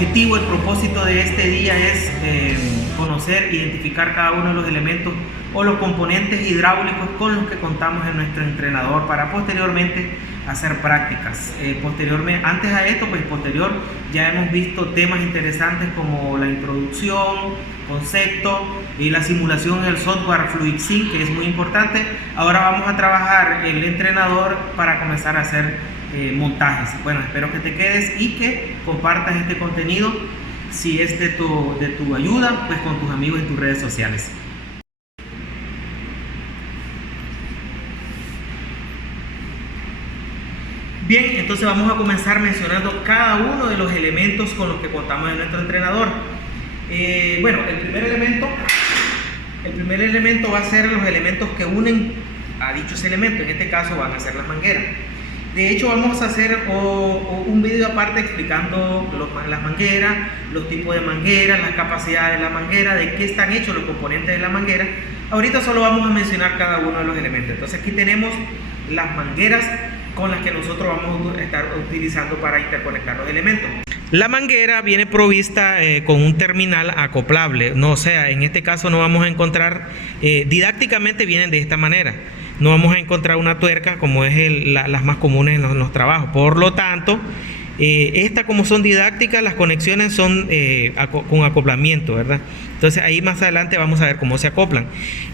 El propósito de este día es conocer, identificar cada uno de los elementos o los componentes hidráulicos con los que contamos en nuestro entrenador para posteriormente hacer prácticas. Antes a esto, ya hemos visto temas interesantes como la introducción, concepto y la simulación en el software FluidSync, que es muy importante. Ahora vamos a trabajar el entrenador para comenzar a hacer montajes. Bueno, espero que te quedes y que compartas este contenido, si es de tu ayuda, pues con tus amigos en tus redes sociales. Bien, entonces vamos a comenzar mencionando cada uno de los elementos con los que contamos en nuestro entrenador. El primer elemento va a ser los elementos que unen a dichos elementos. En este caso van a ser las mangueras. De hecho, vamos a hacer un video aparte explicando las mangueras, los tipos de mangueras, las capacidades de la manguera, de qué están hechos los componentes de la manguera. Ahorita solo vamos a mencionar cada uno de los elementos. Entonces aquí tenemos las mangueras con las que nosotros vamos a estar utilizando para interconectar los elementos. La manguera viene provista con un terminal acoplable. No, o sea, en este caso no vamos a encontrar, didácticamente vienen de esta manera. No vamos a encontrar una tuerca como es las más comunes en los trabajos. Por lo tanto, como son didácticas, las conexiones son con acoplamiento, ¿verdad? Entonces ahí más adelante vamos a ver cómo se acoplan.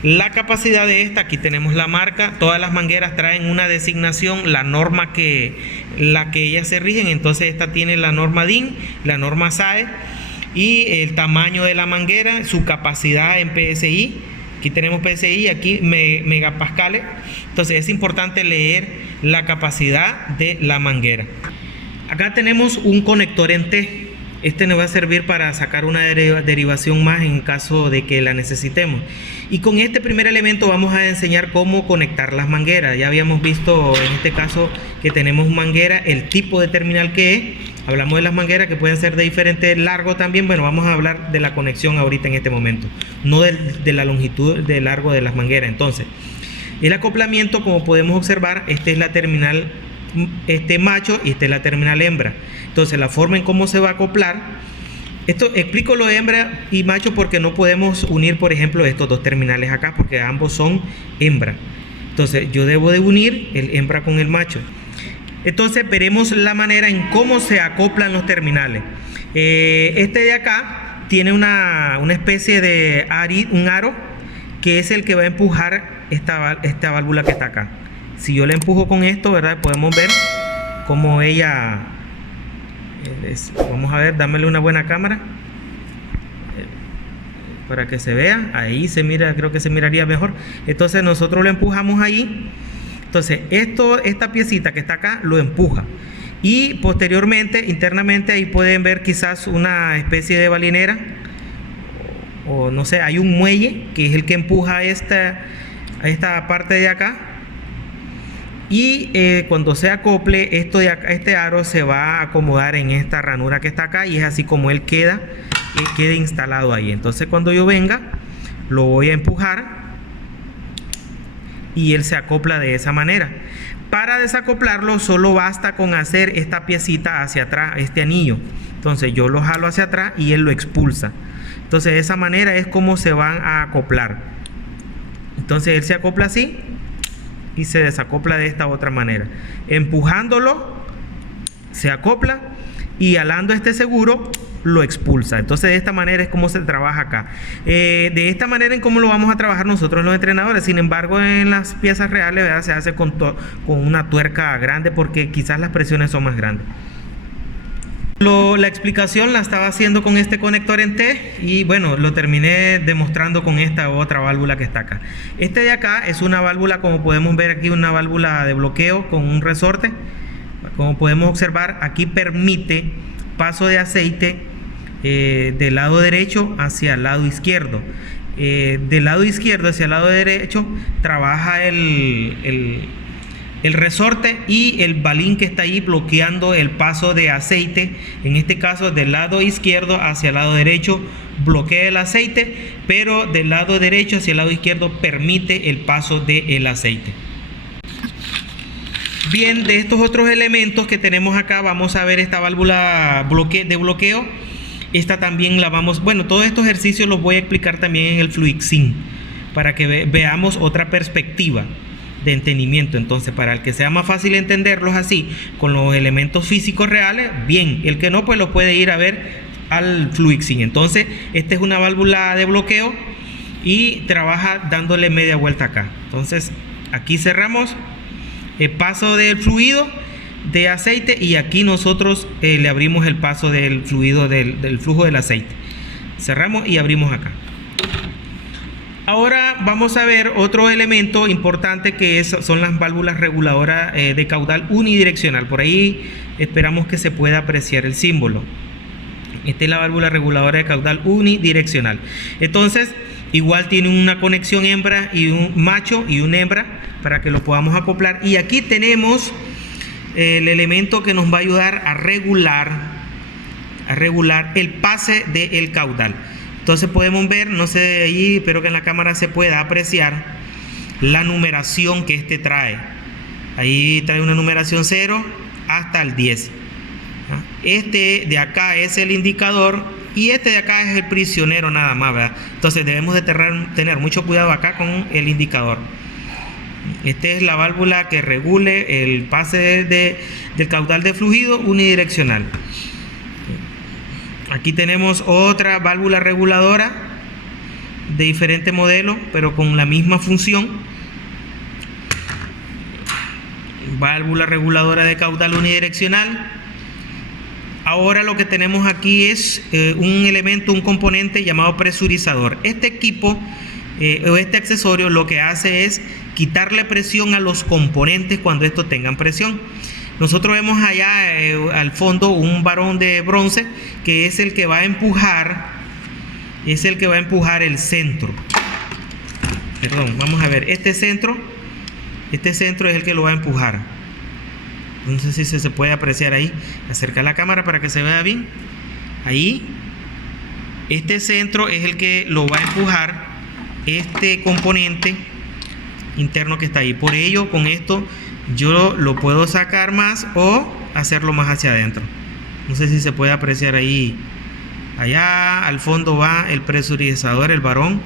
La capacidad de esta, aquí tenemos la marca. Todas las mangueras traen una designación, la norma la que ellas se rigen. Entonces esta tiene la norma DIN, la norma SAE y el tamaño de la manguera, su capacidad en PSI. Aquí tenemos PSI, aquí megapascales. Entonces es importante leer la capacidad de la manguera. Acá tenemos un conector en T. Este nos va a servir para sacar una derivación más en caso de que la necesitemos. Y con este primer elemento vamos a enseñar cómo conectar las mangueras. Ya habíamos visto en este caso que tenemos manguera, el tipo de terminal que es. Hablamos de las mangueras que pueden ser de diferente largo también. Bueno, vamos a hablar de la conexión ahorita en este momento, no de la longitud de largo de las mangueras. Entonces, el acoplamiento, como podemos observar, esta es la terminal macho y esta es la terminal hembra. Entonces, la forma en cómo se va a acoplar, esto explico lo de hembra y macho porque no podemos unir, por ejemplo, estos dos terminales acá porque ambos son hembra. Entonces, yo debo de unir el hembra con el macho. Entonces veremos la manera en cómo se acoplan los terminales. Este de acá tiene una especie de un aro que es el que va a empujar esta válvula que está acá. Si yo la empujo con esto, ¿verdad? Podemos ver cómo ella... Vamos a ver, dámele una buena cámara para que se vea. Ahí se mira, creo que se miraría mejor. Entonces nosotros lo empujamos ahí. Entonces esta piecita que está acá lo empuja y posteriormente internamente ahí pueden ver quizás una especie de balinera o no sé, hay un muelle que es el que empuja a esta parte de acá y cuando se acople este aro se va a acomodar en esta ranura que está acá y es así como él queda instalado ahí. Entonces cuando yo venga lo voy a empujar y él se acopla de esa manera. Para desacoplarlo solo basta con hacer esta piecita hacia atrás, este anillo. Entonces yo lo jalo hacia atrás y él lo expulsa. Entonces de esa manera es como se van a acoplar. Entonces él se acopla así y se desacopla de esta otra manera. Empujándolo se acopla y jalando este seguro lo expulsa. Entonces de esta manera es como se trabaja acá. De esta manera en cómo lo vamos a trabajar nosotros los entrenadores. Sin embargo, en las piezas reales, ¿verdad?, se hace con una tuerca grande porque quizás las presiones son más grandes. La explicación la estaba haciendo con este conector en T y bueno, lo terminé demostrando con esta otra válvula que está acá. Este de acá es una válvula, como podemos ver aquí, una válvula de bloqueo con un resorte. Como podemos observar, aquí permite paso de aceite del lado derecho hacia el lado izquierdo. Del lado izquierdo hacia el lado derecho trabaja el resorte y el balín que está ahí bloqueando el paso de aceite. En este caso, del lado izquierdo hacia el lado derecho bloquea el aceite, pero del lado derecho hacia el lado izquierdo permite el paso del aceite. Bien, de estos otros elementos que tenemos acá, vamos a ver esta válvula de bloqueo. Esta también la vamos, bueno, todos estos ejercicios los voy a explicar también en el Fluixin para que veamos otra perspectiva de entendimiento. Entonces, para el que sea más fácil entenderlos así, con los elementos físicos reales, bien. El que no, pues lo puede ir a ver al Fluixin. Entonces, esta es una válvula de bloqueo y trabaja dándole media vuelta acá. Entonces, aquí cerramos el paso del fluido de aceite y aquí nosotros le abrimos el paso del fluido del flujo del aceite. Cerramos y abrimos acá. Ahora vamos a ver otro elemento importante que son las válvulas reguladoras de caudal unidireccional. Por ahí esperamos que se pueda apreciar el símbolo. Esta es la válvula reguladora de caudal unidireccional. Entonces, igual tiene una conexión hembra y un macho y una hembra para que lo podamos acoplar. Y aquí tenemos el elemento que nos va a ayudar a regular el pase del caudal. Entonces podemos ver, no sé ahí, espero que en la cámara se pueda apreciar la numeración que este trae. Ahí trae una numeración 0 hasta el 10. Este de acá es el indicador y este de acá es el prisionero nada más, ¿verdad? Entonces debemos de tener mucho cuidado acá con el indicador. Esta es la válvula que regule el pase del caudal de fluido unidireccional. Aquí tenemos otra válvula reguladora de diferente modelo, pero con la misma función. Válvula reguladora de caudal unidireccional. Ahora lo que tenemos aquí es un elemento, un componente llamado presurizador. Este equipo o este accesorio lo que hace es quitarle presión a los componentes cuando estos tengan presión. Nosotros vemos allá al fondo un varón de bronce que es el que va a empujar, el centro. Perdón, vamos a ver, este centro es el que lo va a empujar. No sé si se puede apreciar ahí. Acerca la cámara para que se vea bien. Ahí, este centro es el que lo va a empujar este componente interno que está ahí. Por ello, con esto yo lo puedo sacar más o hacerlo más hacia adentro. No sé si se puede apreciar ahí. Allá al fondo va el presurizador, el varón,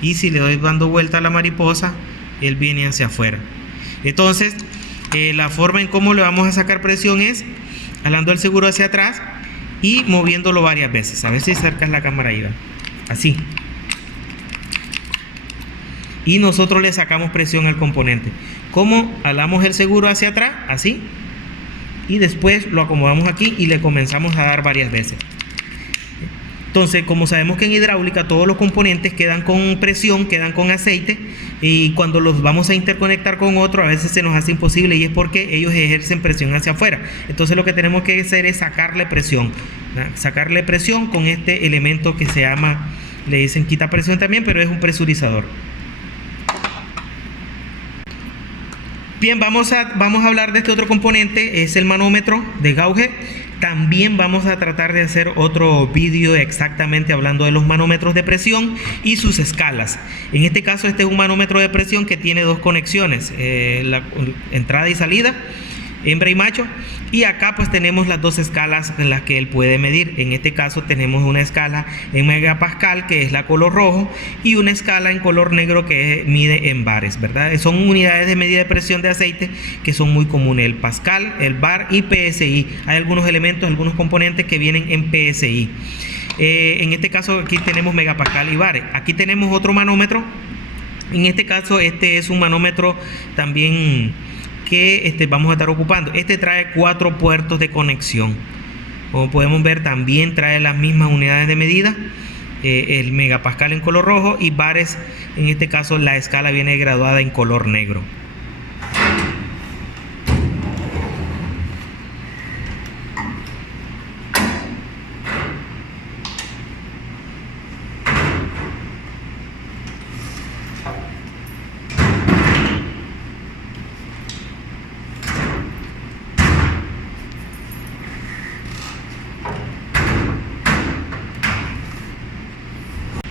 y si le doy dando vuelta a la mariposa, él viene hacia afuera. Entonces, la forma en cómo le vamos a sacar presión es jalando el seguro hacia atrás y moviéndolo varias veces. A ver si acercas la cámara ahí, ¿va? Así. Y nosotros le sacamos presión al componente. ¿Cómo? Jalamos el seguro hacia atrás, así, y después lo acomodamos aquí y le comenzamos a dar varias veces. Entonces, como sabemos que en hidráulica todos los componentes quedan con presión, quedan con aceite, y cuando los vamos a interconectar con otro a veces se nos hace imposible, y es porque ellos ejercen presión hacia afuera. Entonces lo que tenemos que hacer es sacarle presión, ¿verdad? Sacarle presión con este elemento que se llama, le dicen quita presión también, pero es un presurizador. Bien, vamos a hablar de este otro componente, es el manómetro de gauge. También vamos a tratar de hacer otro vídeo exactamente hablando de los manómetros de presión y sus escalas. En este caso, este es un manómetro de presión que tiene dos conexiones, la entrada y salida, hembra y macho, y acá pues tenemos las dos escalas en las que él puede medir. En este caso tenemos una escala en megapascal, que es la color rojo, y una escala en color negro que mide en bares, ¿verdad? Son unidades de medida de presión de aceite que son muy comunes, el pascal, el bar y PSI. Hay algunos elementos, algunos componentes que vienen en PSI. En este caso aquí tenemos megapascal y bares. Aquí tenemos otro manómetro. En este caso este es un manómetro también que vamos a estar ocupando. Este trae 4 puertos de conexión. Como podemos ver, también trae las mismas unidades de medida, el megapascal en color rojo y bares, en este caso la escala viene graduada en color negro.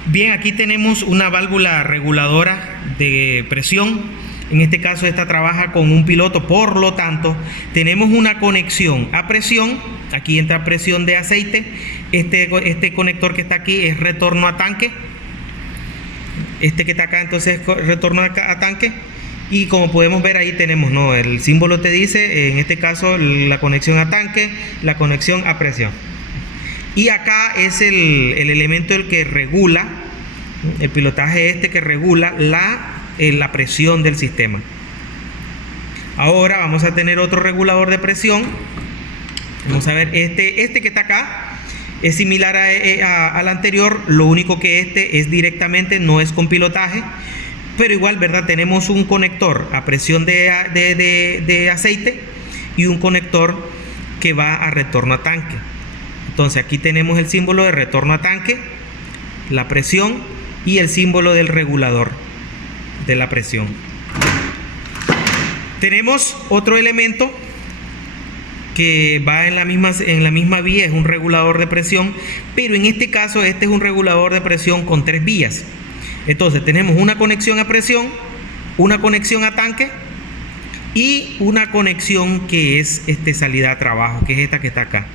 Bien, aquí tenemos una válvula reguladora de presión. En este caso esta trabaja con un piloto, por lo tanto tenemos una conexión a presión. Aquí entra presión de aceite. Este conector que está aquí es retorno a tanque. Este que está acá entonces es retorno a tanque. Y como podemos ver ahí tenemos, ¿no?, el símbolo te dice, en este caso la conexión a tanque, la conexión a presión. Y acá es el elemento el que regula, el pilotaje que regula la presión del sistema. Ahora vamos a tener otro regulador de presión. Vamos a ver, este que está acá es similar al anterior, lo único que es directamente, no es con pilotaje, pero igual, ¿verdad? Tenemos un conector a presión de aceite y un conector que va a retorno a tanque. Entonces aquí tenemos el símbolo de retorno a tanque, la presión y el símbolo del regulador de la presión. Tenemos otro elemento que va en la misma vía, es un regulador de presión, pero en este caso este es un regulador de presión con 3 vías. Entonces tenemos una conexión a presión, una conexión a tanque y una conexión que es salida a trabajo, que es esta que está acá.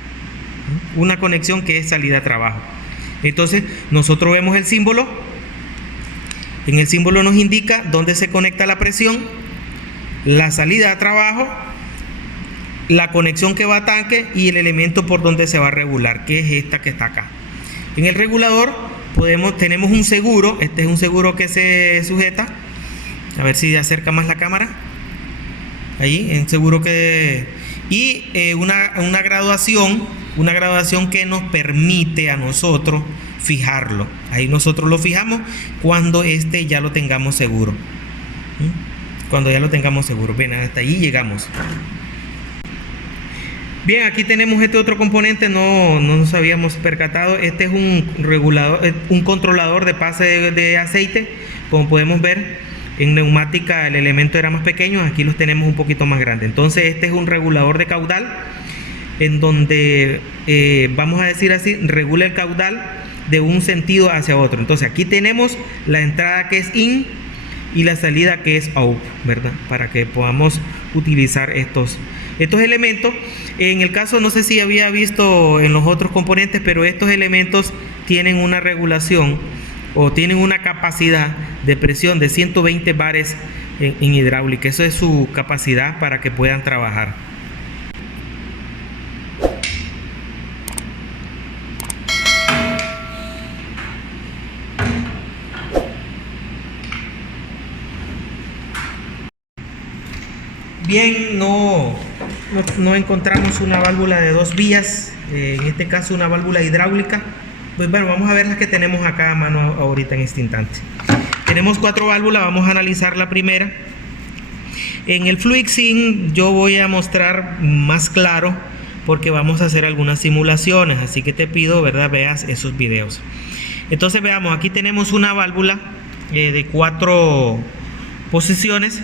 Una conexión que es salida a trabajo. Entonces nosotros vemos el símbolo. En el símbolo nos indica dónde se conecta la presión, la salida a trabajo, la conexión que va a tanque y el elemento por donde se va a regular, que es esta que está acá. En el regulador tenemos un seguro. Este es un seguro que se sujeta. A ver si acerca más la cámara. Ahí, en seguro que... Y una graduación que nos permite a nosotros fijarlo. Ahí nosotros lo fijamos cuando ya lo tengamos seguro. Cuando ya lo tengamos seguro. Bien, hasta ahí llegamos. Bien, aquí tenemos este otro componente, no nos habíamos percatado. Este es un regulador, un controlador de pase de aceite. Como podemos ver, en neumática el elemento era más pequeño, aquí los tenemos un poquito más grandes. Entonces este es un regulador de caudal, en donde, vamos a decir así, regula el caudal de un sentido hacia otro. Entonces aquí tenemos la entrada que es in y la salida que es out, ¿verdad? Para que podamos utilizar estos elementos. En el caso, no sé si había visto en los otros componentes, pero estos elementos tienen una regulación o tienen una capacidad de presión de 120 bares en hidráulica. Eso es su capacidad para que puedan trabajar. Bien, no encontramos una válvula de 2 vías, en este caso una válvula hidráulica. Pues bueno, vamos a ver las que tenemos acá a mano ahorita en este instante. Tenemos 4 válvulas, vamos a analizar la primera. En el FluidSync yo voy a mostrar más claro porque vamos a hacer algunas simulaciones, así que te pido, ¿verdad?, veas esos videos. Entonces veamos, aquí tenemos una válvula de 4 posiciones.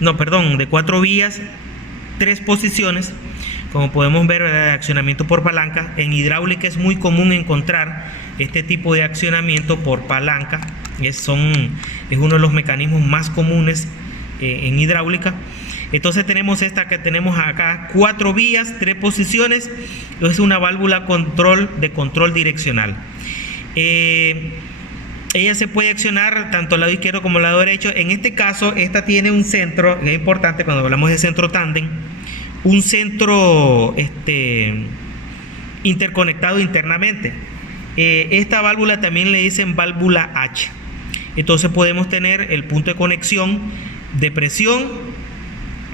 De 4 vías, 3 posiciones. Como podemos ver, de accionamiento por palanca. En hidráulica es muy común encontrar este tipo de accionamiento por palanca. Es uno de los mecanismos más comunes en hidráulica. Entonces tenemos esta que tenemos acá, 4 vías, 3 posiciones. Es una válvula de control direccional. Ella se puede accionar tanto al lado izquierdo como al lado derecho. En este caso, esta tiene un centro, es importante cuando hablamos de centro tándem, un centro interconectado internamente. Esta válvula también le dicen válvula H. Entonces podemos tener el punto de conexión de presión,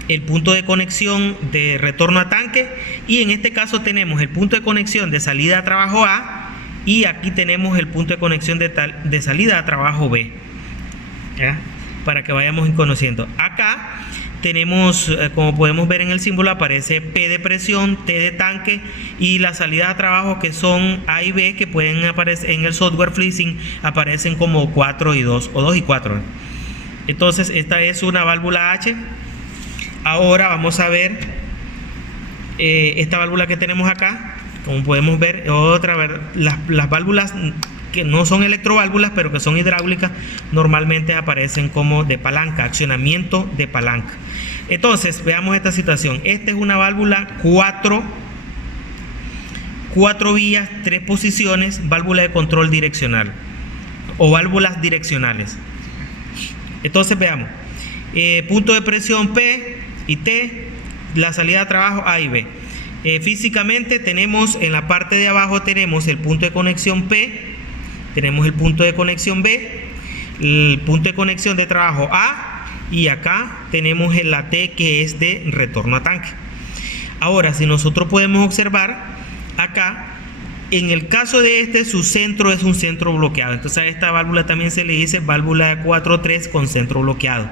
el punto de conexión de retorno a tanque, y en este caso tenemos el punto de conexión de salida a trabajo A, y aquí tenemos el punto de conexión de salida a trabajo B, ¿ya? Para que vayamos conociendo. Acá tenemos, como podemos ver en el símbolo, aparece P de presión, T de tanque y la salida a trabajo, que son A y B, que pueden aparecer en el software FluidSync, aparecen como 4 y 2 o 2 y 4. Entonces esta es una válvula H. Ahora vamos a ver esta válvula que tenemos acá. Como podemos ver, las válvulas que no son electroválvulas, pero que son hidráulicas, normalmente aparecen como de palanca, accionamiento de palanca. Entonces, veamos esta situación. Esta es una válvula 4 vías, 3 posiciones, válvula de control direccional o válvulas direccionales. Entonces, veamos. Punto de presión P y T, la salida de trabajo A y B. Físicamente tenemos en la parte de abajo tenemos el punto de conexión P, tenemos el punto de conexión B, el punto de conexión de trabajo A, y acá tenemos el T, que es de retorno a tanque. Ahora, si nosotros podemos observar acá, en el caso de este, su centro es un centro bloqueado. Entonces a esta válvula también se le dice válvula 4-3 con centro bloqueado,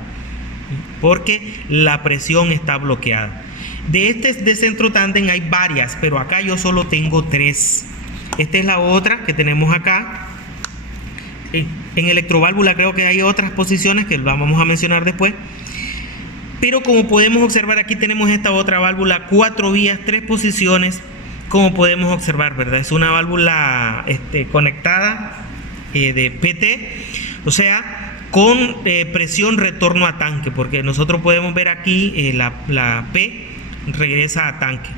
porque la presión está bloqueada. De este de centro tándem hay varias, pero acá yo solo tengo 3. Esta es la otra que tenemos acá. En electroválvula creo que hay otras posiciones que vamos a mencionar después. Pero como podemos observar, aquí tenemos esta otra válvula 4 vías, 3 posiciones. Como podemos observar, ¿verdad? Es una válvula conectada de PT, o sea, con presión retorno a tanque, porque nosotros podemos ver aquí la P regresa a tanque.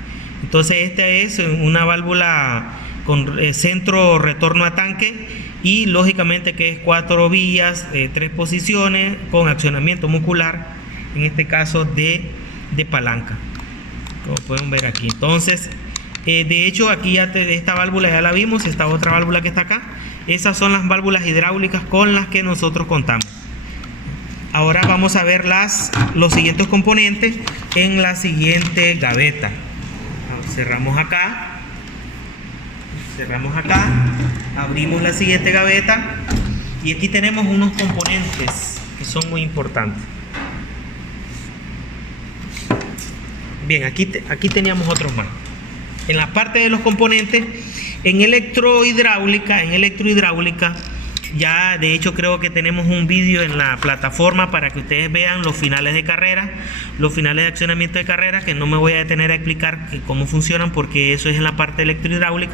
Entonces esta es una válvula con centro retorno a tanque, y lógicamente que es 4 vías, 3 posiciones con accionamiento muscular, en este caso de palanca, como pueden ver aquí. Entonces de hecho aquí ya esta válvula ya la vimos, esta otra válvula que está acá. Esas son las válvulas hidráulicas con las que nosotros contamos. Ahora vamos a ver los siguientes componentes en la siguiente gaveta. Cerramos acá, abrimos la siguiente gaveta, y aquí tenemos unos componentes que son muy importantes. Bien, aquí teníamos otros más. En la parte de los componentes, en electrohidráulica, ya de hecho creo que tenemos un vídeo en la plataforma para que ustedes vean los finales de carrera, los finales de accionamiento de carrera, que no me voy a detener a explicar cómo funcionan, porque eso es en la parte electrohidráulica.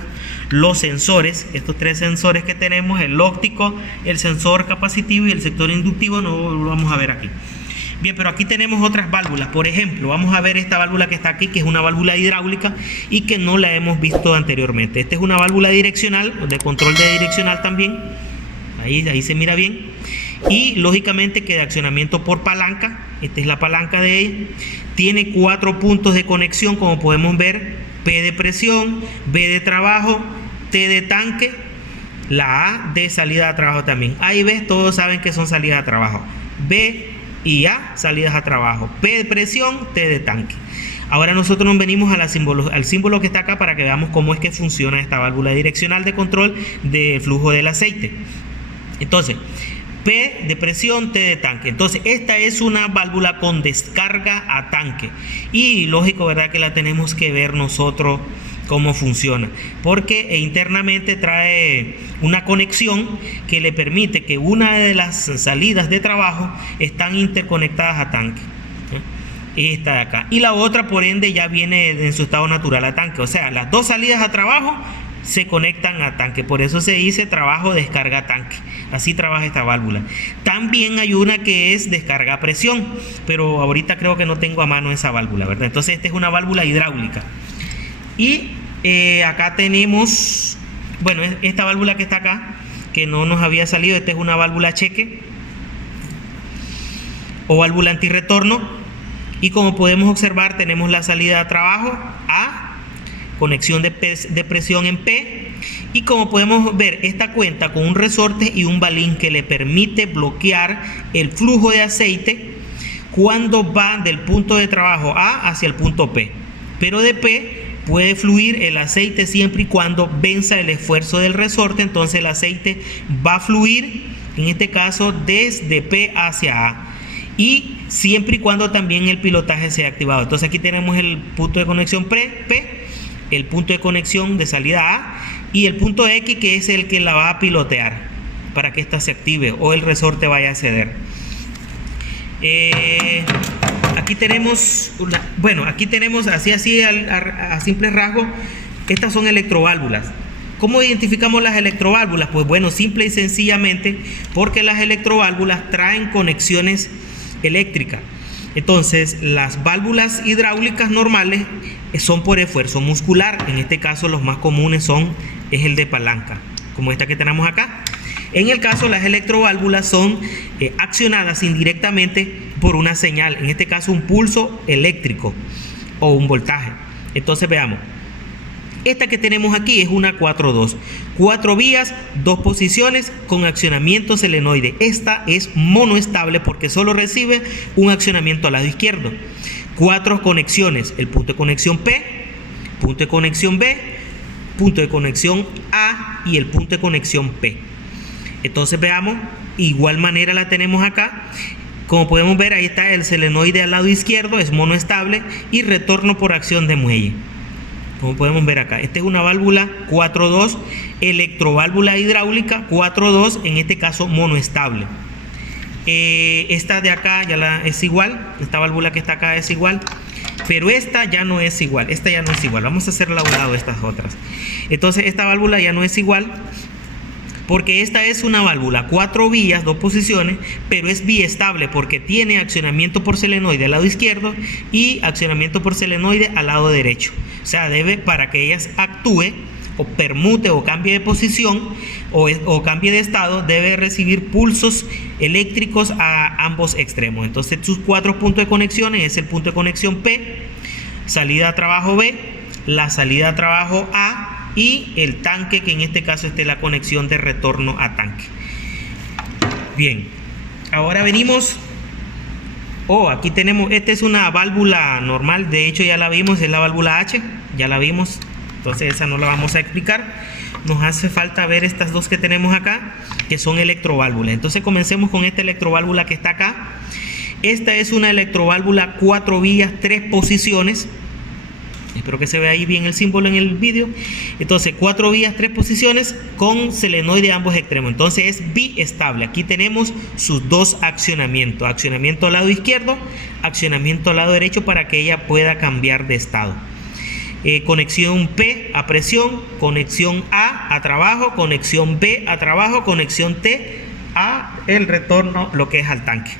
Los sensores, estos 3 sensores que tenemos, el óptico, el sensor capacitivo y el sector inductivo, no lo vamos a ver aquí. Bien, pero aquí tenemos otras válvulas. Por ejemplo, vamos a ver esta válvula que está aquí, que es una válvula hidráulica y que no la hemos visto anteriormente. Esta es una válvula direccional, de control de direccional también. Ahí se mira bien. Y lógicamente que de accionamiento por palanca. Esta es la palanca de ella. Tiene 4 puntos de conexión, como podemos ver. P de presión, B de trabajo, T de tanque, la A de salida a trabajo también. A y B todos saben que son salidas a trabajo. B y A, salidas a trabajo. P de presión, T de tanque. Ahora nosotros nos venimos al símbolo que está acá para que veamos cómo es que funciona esta válvula direccional de control del flujo del aceite. Entonces, P de presión, T de tanque. Entonces, esta es una válvula con descarga a tanque. Y lógico, ¿verdad?, que la tenemos que ver nosotros cómo funciona, porque internamente trae una conexión que le permite que una de las salidas de trabajo están interconectadas a tanque, esta de acá, y la otra por ende ya viene en su estado natural a tanque. O sea, las 2 salidas a trabajo se conectan a tanque, por eso se dice trabajo descarga tanque. Así trabaja esta válvula. También hay una que es descarga a presión, pero ahorita creo que no tengo a mano esa válvula, ¿verdad? Entonces esta es una válvula hidráulica. Y acá tenemos, bueno, esta válvula que está acá, que no nos había salido. Esta es una válvula cheque o válvula antirretorno, y como podemos observar tenemos la salida a trabajo A, conexión de presión en P, y como podemos ver esta cuenta con un resorte y un balín que le permite bloquear el flujo de aceite cuando va del punto de trabajo A hacia el punto P, pero de P puede fluir el aceite siempre y cuando venza el esfuerzo del resorte. Entonces el aceite va a fluir, en este caso, desde P hacia A, y siempre y cuando también el pilotaje sea activado. Entonces aquí tenemos el punto de conexión P, el punto de conexión de salida A, y el punto X, que es el que la va a pilotear para que ésta se active o el resorte vaya a ceder. Aquí tenemos así a simple rasgo, estas son electroválvulas. ¿Cómo identificamos las electroválvulas? Pues bueno, simple y sencillamente porque las electroválvulas traen conexiones eléctricas. Entonces, las válvulas hidráulicas normales son por esfuerzo muscular. En este caso, los más comunes es el de palanca, como esta que tenemos acá. En el caso, las electroválvulas son accionadas indirectamente por una señal, en este caso un pulso eléctrico o un voltaje. Entonces veamos, esta que tenemos aquí es una 4-2, 4 vías, 2 posiciones con accionamiento solenoide. Esta es monoestable porque solo recibe un accionamiento al lado izquierdo. 4 conexiones, el punto de conexión P, punto de conexión B, punto de conexión A y el punto de conexión P. Entonces veamos, igual manera la tenemos acá. Como podemos ver, ahí está el solenoide al lado izquierdo, es monoestable y retorno por acción de muelle. Como podemos ver acá, esta es una válvula 4-2, electroválvula hidráulica 4-2, en este caso monoestable. Esta de acá es igual, esta válvula que está acá es igual, pero esta ya no es igual, Vamos a hacerla a un lado de estas otras. Entonces esta válvula ya no es igual, porque esta es una válvula 4 vías, 2 posiciones, pero es biestable porque tiene accionamiento por solenoide al lado izquierdo y accionamiento por solenoide al lado derecho. O sea, para que ella actúe o permute o cambie de posición o cambie de estado, debe recibir pulsos eléctricos a ambos extremos. Entonces sus 4 puntos de conexiones es el punto de conexión P, salida a trabajo B, la salida a trabajo A y el tanque, que en este caso es la conexión de retorno a tanque. Bien, ahora venimos. Aquí tenemos, esta es una válvula normal, de hecho ya la vimos, es la válvula H, ya la vimos, entonces esa no la vamos a explicar. Nos hace falta ver estas dos que tenemos acá, que son electroválvulas. Entonces comencemos con esta electroválvula que está acá. Esta es una electroválvula 4 vías, 3 posiciones. Espero que se vea ahí bien el símbolo en el vídeo. Entonces 4 vías, 3 posiciones con solenoide a ambos extremos. Entonces es biestable. Aquí tenemos sus 2 accionamientos. Accionamiento al lado izquierdo, accionamiento al lado derecho para que ella pueda cambiar de estado. Conexión P a presión, conexión A trabajo, conexión B a trabajo, conexión T a el retorno, lo que es al tanque.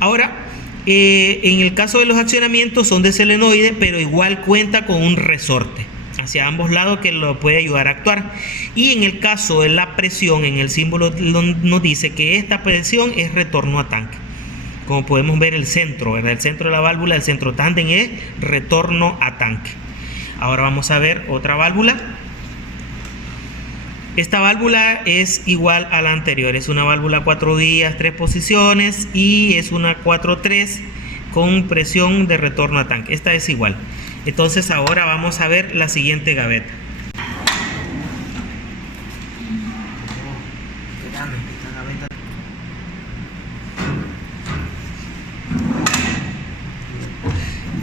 Ahora, en el caso de los accionamientos son de solenoide, pero igual cuenta con un resorte hacia ambos lados que lo puede ayudar a actuar. Y en el caso de la presión, en el símbolo nos dice que esta presión es retorno a tanque. Como podemos ver, el centro, ¿verdad? El centro de la válvula, el centro tándem es retorno a tanque. Ahora vamos a ver otra válvula. Esta válvula es igual a la anterior, es una válvula 4 vías, 3 posiciones y es una 4-3 con presión de retorno a tanque. Esta es igual. Entonces ahora vamos a ver la siguiente gaveta.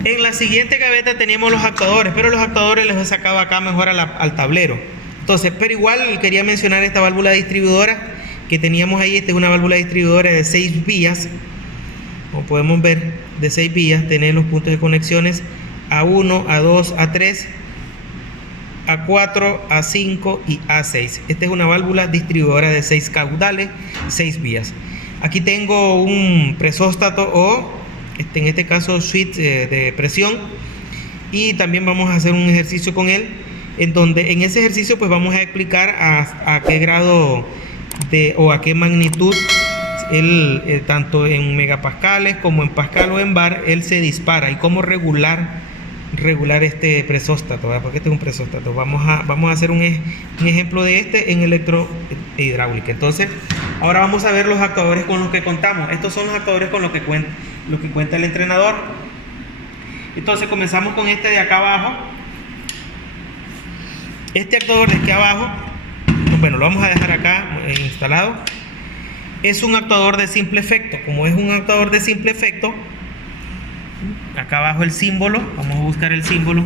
En la siguiente gaveta tenemos los actuadores, pero los actuadores les he sacado acá mejor al tablero. Entonces, pero igual quería mencionar esta válvula distribuidora que teníamos ahí. Esta es una válvula distribuidora de 6 vías. Como podemos ver, de 6 vías, tener los puntos de conexiones A1, A2, A3, A4, A5 y A6. Esta es una válvula distribuidora de 6 caudales, 6 vías. Aquí tengo un presóstato o, en este caso, switch de presión. Y también vamos a hacer un ejercicio con él, en donde en ese ejercicio pues vamos a explicar a qué grado o a qué magnitud tanto en megapascales como en pascal o en bar él se dispara, y cómo regular este presóstato, ¿verdad? Porque este es un presóstato. Vamos a hacer un ejemplo de este en electrohidráulica. Entonces ahora vamos a ver los actuadores con los que contamos. Estos son los actuadores con los que cuenta el entrenador. Entonces comenzamos con este de acá abajo. Este actuador de aquí abajo, bueno, lo vamos a dejar acá instalado. Es un actuador de simple efecto. Como es un actuador de simple efecto, acá abajo el símbolo, vamos a buscar el símbolo.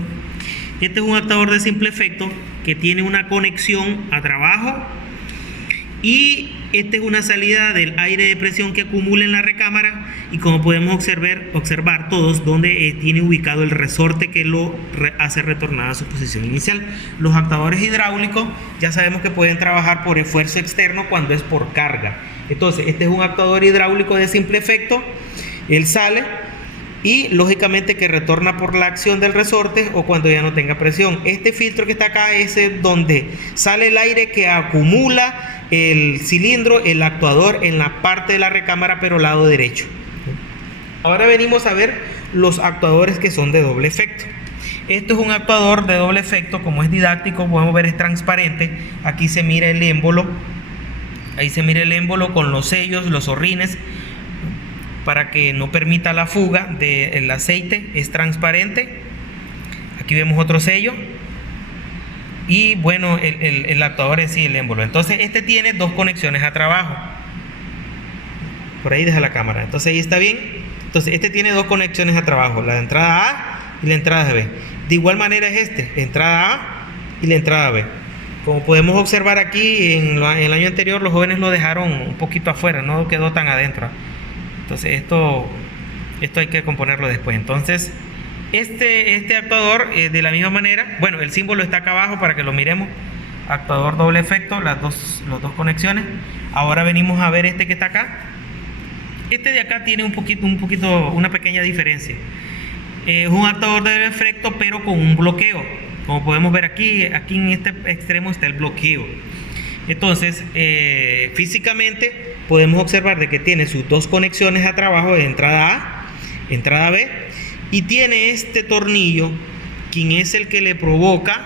Este es un actuador de simple efecto que tiene una conexión a trabajo y Esta es una salida del aire de presión que acumula en la recámara y como podemos observar todos donde tiene ubicado el resorte que lo hace retornar a su posición inicial. Los actuadores hidráulicos ya sabemos que pueden trabajar por esfuerzo externo cuando es por carga. Entonces este es un actuador hidráulico de simple efecto, él sale y lógicamente que retorna por la acción del resorte o cuando ya no tenga presión. Este filtro que está acá es donde sale el aire que acumula el cilindro, el actuador en la parte de la recámara pero lado derecho. Ahora venimos a ver los actuadores que son de doble efecto. Esto es un actuador de doble efecto, como es didáctico podemos ver es transparente. Aquí se mira el émbolo, ahí se mira el émbolo con los sellos, los zorrines para que no permita la fuga del aceite, es transparente. Aquí vemos otro sello y bueno, el actuador es sí, el émbolo. Entonces este tiene dos conexiones a trabajo. Por ahí deja la cámara. Entonces ahí está bien. Entonces este tiene dos conexiones a trabajo, la de entrada A y la entrada B. De igual manera es este, entrada A y la entrada B. Como podemos observar aquí, en el año anterior los jóvenes lo dejaron un poquito afuera, no quedó tan adentro. Entonces esto hay que componerlo después. Entonces este actuador de la misma manera, bueno, el símbolo está acá abajo para que lo miremos. Actuador doble efecto, las dos conexiones. Ahora venimos a ver este que está acá. Este de acá tiene una pequeña diferencia. Es un actuador de doble efecto pero con un bloqueo. Como podemos ver aquí en este extremo está el bloqueo. Entonces físicamente podemos observar de que tiene sus dos conexiones a trabajo de entrada A, entrada B, y tiene este tornillo, quien es el que le provoca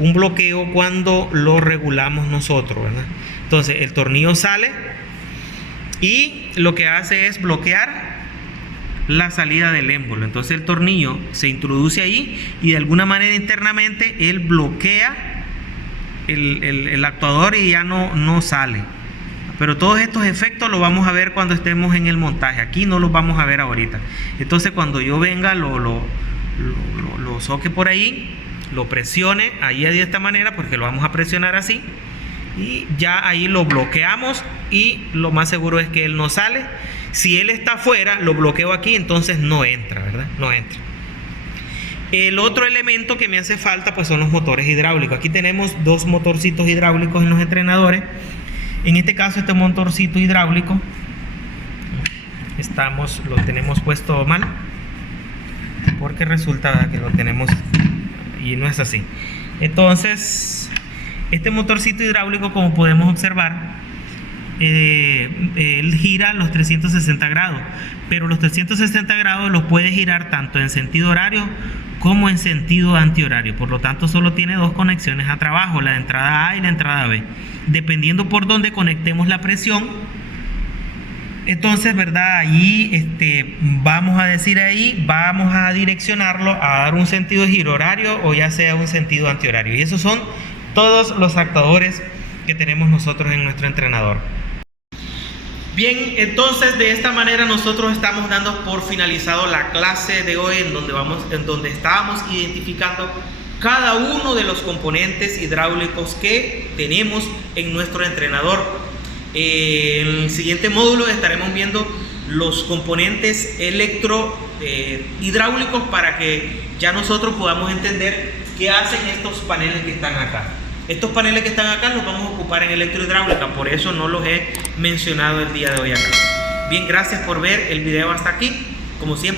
un bloqueo cuando lo regulamos nosotros, ¿verdad? Entonces el tornillo sale y lo que hace es bloquear la salida del émbolo. Entonces el tornillo se introduce ahí y de alguna manera internamente él bloquea el actuador y ya no sale. Pero todos estos efectos los vamos a ver cuando estemos en el montaje. Aquí no los vamos a ver ahorita. Entonces cuando yo venga lo soque por ahí, lo presione ahí de esta manera, porque lo vamos a presionar así, y ya ahí lo bloqueamos y lo más seguro es que él no sale. Si él está afuera, lo bloqueo aquí, entonces no entra, ¿verdad? No entra. El otro elemento que me hace falta pues son los motores hidráulicos. Aquí tenemos dos motorcitos hidráulicos en los entrenadores. En este caso este motorcito hidráulico lo tenemos puesto mal, porque resulta que lo tenemos y no es así. Entonces este motorcito hidráulico, como podemos observar, él gira los 360 grados, pero los 360 grados los puede girar tanto en sentido horario como en sentido antihorario. Por lo tanto solo tiene dos conexiones a trabajo, la de entrada A y la entrada B. Dependiendo por dónde conectemos la presión, entonces, ¿verdad? Allí vamos a direccionarlo a dar un sentido de giro horario o ya sea un sentido antihorario. Y esos son todos los actuadores que tenemos nosotros en nuestro entrenador. Bien, entonces de esta manera nosotros estamos dando por finalizado la clase de hoy, en donde estábamos identificando cada uno de los componentes hidráulicos que tenemos en nuestro entrenador. En el siguiente módulo estaremos viendo los componentes hidráulicos para que ya nosotros podamos entender qué hacen estos paneles que están acá. Estos paneles que están acá los vamos a ocupar en electrohidráulica, por eso no los he mencionado el día de hoy acá. Bien, gracias por ver el video hasta aquí. Como siempre,